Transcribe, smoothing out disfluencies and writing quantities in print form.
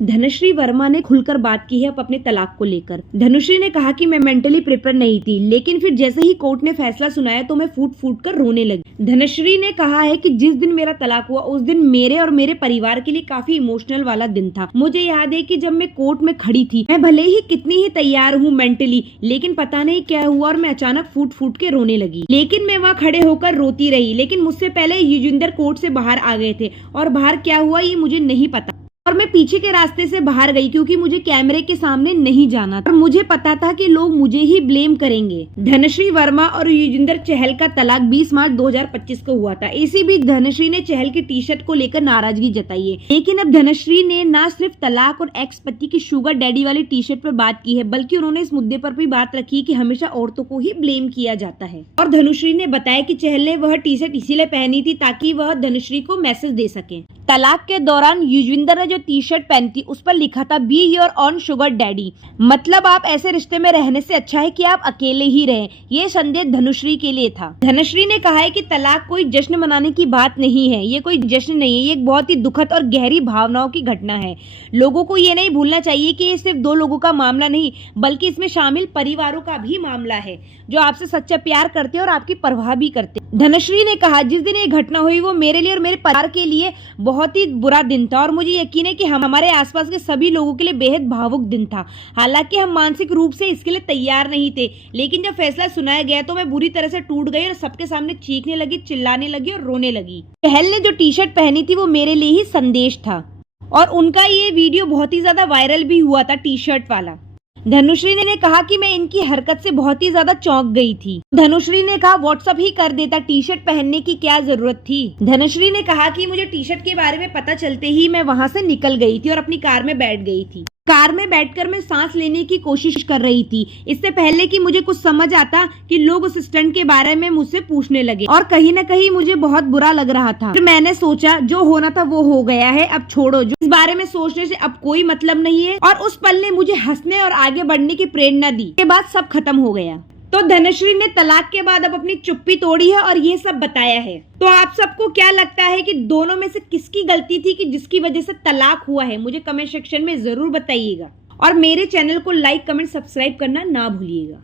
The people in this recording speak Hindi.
धनश्री वर्मा ने खुलकर बात की है अपने तलाक को लेकर। धनुश्री ने कहा कि मैं मेंटली प्रिपेयर नहीं थी, लेकिन फिर जैसे ही कोर्ट ने फैसला सुनाया तो मैं फूट फूट कर रोने लगी। धनश्री ने कहा है कि जिस दिन मेरा तलाक हुआ उस दिन मेरे और मेरे परिवार के लिए काफी इमोशनल वाला दिन था। मुझे याद है कि जब मैं कोर्ट में खड़ी थी, मैं भले ही कितनी ही तैयार हूँ मेंटली, लेकिन पता नहीं क्या हुआ और मैं अचानक फूट फूट के रोने लगी। लेकिन मैं वहाँ खड़े होकर रोती रही, लेकिन मुझसे पहले युजिंदर कोर्ट से बाहर आ गए थे और बाहर क्या हुआ ये मुझे नहीं पता। और मैं पीछे के रास्ते से बाहर गई क्योंकि मुझे कैमरे के सामने नहीं जाना था और मुझे पता था कि लोग मुझे ही ब्लेम करेंगे। धनश्री वर्मा और युजिंदर चहल का तलाक 20 मार्च 2025 को हुआ था। इसी बीच धनश्री ने चहल की टी शर्ट को लेकर नाराजगी जताई है, लेकिन अब धनश्री ने न सिर्फ तलाक और एक्स पति की शुगर डैडी वाली टी शर्ट पर बात की है, बल्कि उन्होंने इस मुद्दे पर भी बात रखी कि हमेशा औरतों को ही ब्लेम किया जाता है। और धनुश्री ने बताया कि चहल ने वह टी शर्ट इसीलिए पहनी थी ताकि वह धनश्री को मैसेज दे सके। तलाक के दौरान युजविंदर ने जो टी शर्ट पहनी थी उस पर लिखा था be your on sugar daddy, मतलब आप ऐसे रिश्ते में रहने से अच्छा है कि आप अकेले ही रहें। ये संदेश धनुश्री के लिए था। धनुश्री ने कहा है कि तलाक कोई जश्न मनाने की बात नहीं है, ये कोई जश्न नहीं है, ये एक बहुत ही दुखद और गहरी भावनाओं की घटना है। लोगों को ये नहीं भूलना चाहिए कि ये सिर्फ दो लोगों का मामला नहीं, बल्कि इसमें शामिल परिवारों का भी मामला है जो आपसे सच्चा प्यार करते हैं और आपकी परवाह भी करते हैं। धनुश्री ने कहा जिस दिन ये घटना हुई वो मेरे लिए और मेरे परिवार के लिए बहुत ही बुरा दिन था और मुझे यकीन है कि हमारे आसपास के सभी लोगों के लिए बेहद भावुक दिन था। हालांकि हम मानसिक रूप से इसके लिए तैयार नहीं थे, लेकिन जब फैसला सुनाया गया तो मैं बुरी तरह से टूट गई और सबके सामने चीखने लगी, चिल्लाने लगी और रोने लगी। चहल ने जो टी शर्ट पहनी थी वो मेरे लिए ही संदेश था और उनका ये वीडियो बहुत ही ज्यादा वायरल भी हुआ था टी शर्ट वाला। धनुश्री ने कहा कि मैं इनकी हरकत से बहुत ही ज्यादा चौंक गई थी। धनुश्री ने कहा व्हाट्सएप ही कर देता, टी शर्ट पहनने की क्या जरूरत थी। धनुश्री ने कहा कि मुझे टी शर्ट के बारे में पता चलते ही मैं वहां से निकल गई थी और अपनी कार में बैठ गई थी। कार में बैठकर मैं सांस लेने की कोशिश कर रही थी, इससे पहले कि मुझे कुछ समझ आता कि लोग उस स्टंट के बारे में मुझसे पूछने लगे और कहीं न कहीं मुझे बहुत बुरा लग रहा था। फिर मैंने सोचा जो होना था वो हो गया है, अब छोड़ो, जो इस बारे में सोचने से अब कोई मतलब नहीं है। और उस पल ने मुझे हंसने और आगे बढ़ने की प्रेरणा दी। के बाद सब खत्म हो गया। तो धनुश्री ने तलाक के बाद अब अपनी चुप्पी तोड़ी है और ये सब बताया है। तो आप सबको क्या लगता है कि दोनों में से किसकी गलती थी कि जिसकी वजह से तलाक हुआ है? मुझे कमेंट सेक्शन में जरूर बताइएगा और मेरे चैनल को लाइक, कमेंट, सब्सक्राइब करना ना भूलिएगा।